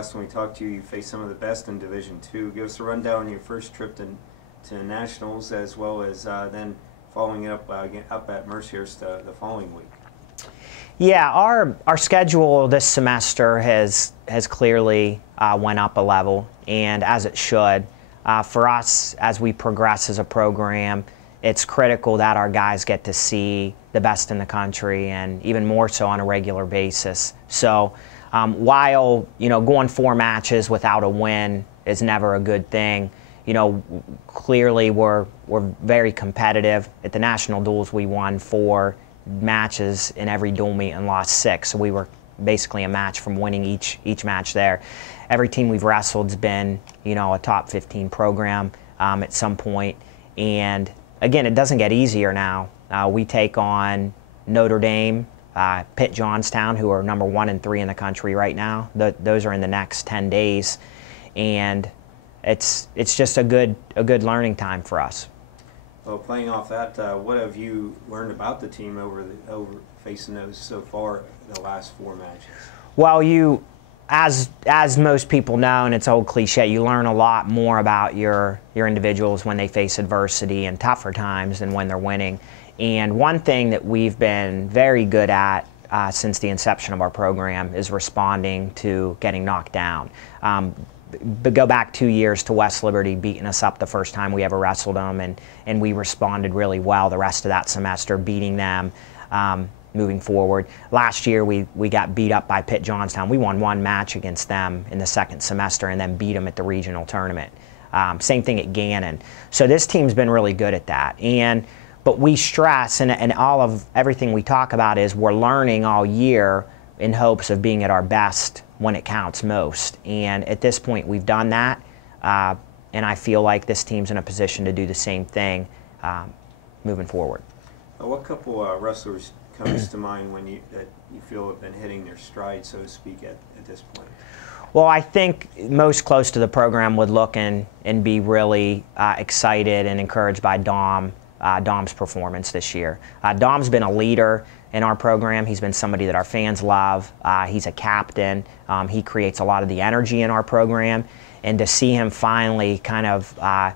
last time we talked to you, you faced some of the best in Division II. Give us a rundown on your first trip to Nationals, as well as then following it up up at Mercyhurst the following week. Yeah, our schedule this semester has clearly went up a level, and as it should. For us, as we progress as a program, it's critical that our guys get to see the best in the country, and even more so on a regular basis. So while going 4 matches without a win is never a good thing, clearly we're very competitive. At the national duels, we won 4 matches in every dual meet and lost 6, so we were basically a match from winning each match there. Every team we've wrestled's been a top 15 program at some point, and again, it doesn't get easier now. We take on Notre Dame, Pitt, Johnstown, who are number 1 and 3 in the country right now. Those are in the next 10 days, and it's just a good learning time for us. Well, playing off that, what have you learned about the team over facing those so far the last 4 matches? Well, as most people know, and it's old cliche, you learn a lot more about your individuals when they face adversity and tougher times than when they're winning. And one thing that we've been very good at since the inception of our program is responding to getting knocked down. But go back 2 years to West Liberty beating us up the first time we ever wrestled them, and we responded really well the rest of that semester, beating them moving forward. Last year we got beat up by Pitt Johnstown. We won 1 match against them in the second semester and then beat them at the regional tournament. Same thing at Gannon. So this team's been really good at that. But we stress, and everything we talk about is we're learning all year in hopes of being at our best when it counts most. And at this point, we've done that, and I feel like this team's in a position to do the same thing moving forward. What couple wrestlers comes to mind that you feel have been hitting their stride, so to speak, at this point? Well, I think most close to the program would look and be really excited and encouraged by Dom's performance this year. Dom's been a leader in our program. He's been somebody that our fans love. He's a captain. He creates a lot of the energy in our program. And to see him finally kind of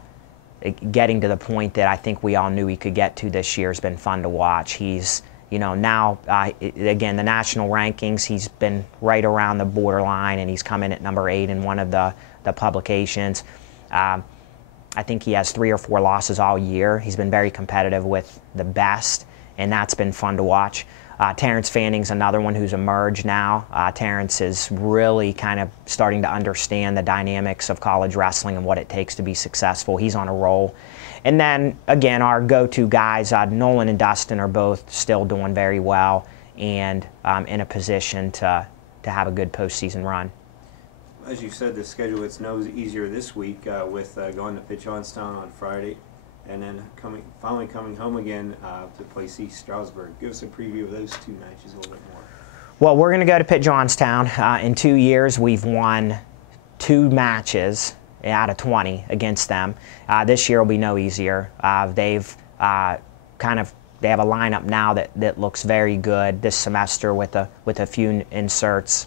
getting to the point that I think we all knew he could get to this year has been fun to watch. He's, now, again, the national rankings, he's been right around the borderline, and he's come in at number 8 in one of the publications. I think he has 3 or 4 losses all year. He's been very competitive with the best, and that's been fun to watch. Terrence Fanning's another one who's emerged now. Terrence is really kind of starting to understand the dynamics of college wrestling and what it takes to be successful. He's on a roll. And then, again, our go-to guys, Nolan and Dustin, are both still doing very well and in a position to have a good postseason run. As you said, the schedule, it's no easier this week with going to Pitt Johnstown on Friday, and then finally coming home again to play East Stroudsburg. Give us a preview of those 2 matches a little bit more. Well, we're going to go to Pitt Johnstown. In 2 years, we've won 2 matches out of 20 against them. This year will be no easier. They have a lineup now that looks very good this semester with a few inserts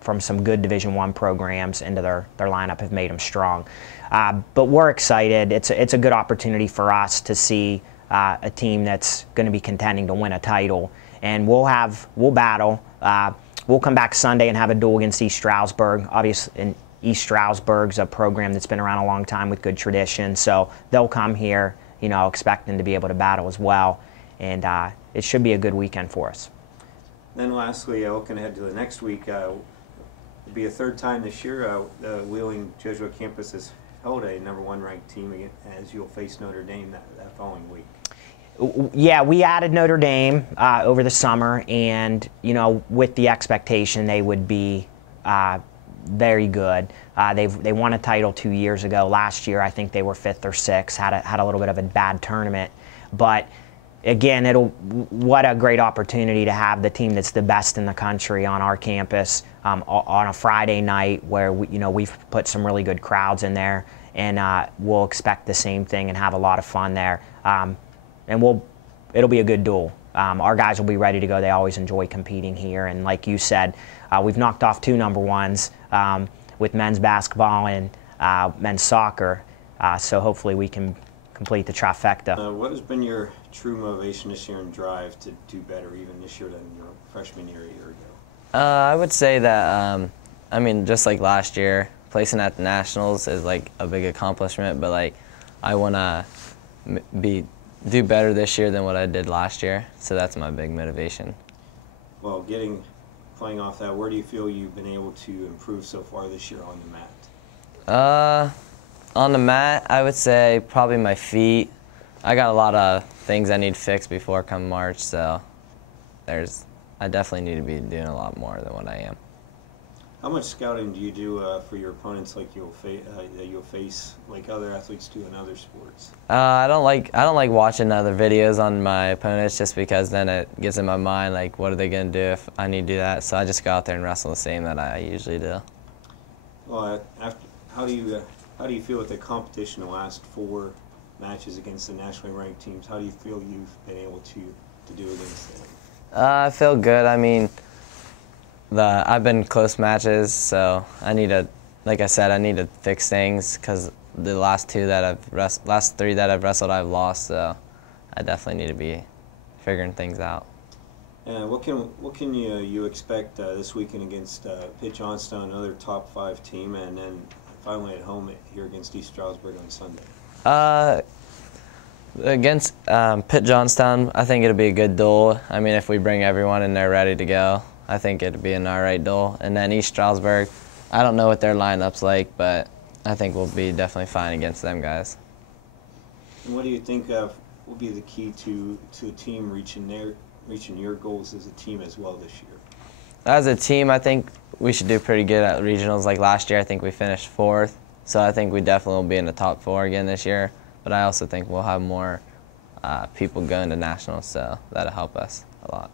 from some good Division I programs into their lineup have made them strong. But we're excited. It's a good opportunity for us to see a team that's going to be contending to win a title, and we'll battle. We'll come back Sunday and have a duel against East Stroudsburg. Obviously, East Stroudsburg's a program that's been around a long time with good tradition, so they'll come here, expecting to be able to battle as well, and it should be a good weekend for us. Then lastly, looking ahead to the next week, it'll be a 3rd time this year the Wheeling Jesuit campus has held a number 1 ranked team again, as you'll face Notre Dame that following week. Yeah, we added Notre Dame over the summer, and with the expectation they would be very good. They won a title 2 years ago. Last year, I think they were 5th or 6th. Had a little bit of a bad tournament, but again, what a great opportunity to have the team that's the best in the country on our campus on a Friday night, where we've put some really good crowds in there, and we'll expect the same thing and have a lot of fun there. And it'll be a good duel. our guys will be ready to go. They always enjoy competing here. And like you said, we've knocked off 2 number ones with men's basketball and men's soccer. So hopefully we can complete the trifecta. What has been your true motivation this year and drive to do better even this year than your freshman year a year ago? I would say that, I mean, just like last year, placing at the Nationals is like a big accomplishment, but like I want to do better this year than what I did last year, so that's my big motivation. Well, playing off that, where do you feel you've been able to improve so far this year on the mat? On the mat, I would say probably my feet. I got a lot of things I need fixed before come March, so I definitely need to be doing a lot more than what I am. How much scouting do you do for your opponents, like that you'll face like other athletes do in other sports? I don't like watching other videos on my opponents just because then it gets in my mind like, what are they gonna do if I need to do that? So I just go out there and wrestle the same that I usually do. Well, how do you feel with the competition the last 4 matches against the nationally ranked teams? How do you feel you've been able to do against them? I feel good. I mean, I've been close matches, so I need to, like I said, I need to fix things because the last 3 that I've wrestled, I've lost. So I definitely need to be figuring things out. What can you expect this weekend against Pitt Johnstown, another top 5 team, and then finally at home here against East Stroudsburg on Sunday? Against Pitt Johnstown, I think it'll be a good duel. I mean, if we bring everyone in there ready to go, I think it'd be an alright duel. And then East Stroudsburg, I don't know what their lineup's like, but I think we'll be definitely fine against them guys. And what do you think will be the key to a team reaching your goals as a team as well this year? As a team, I think we should do pretty good at regionals. Like last year, I think we finished 4th, so I think we definitely will be in the top 4 again this year. But I also think we'll have more people going to nationals, so that'll help us a lot.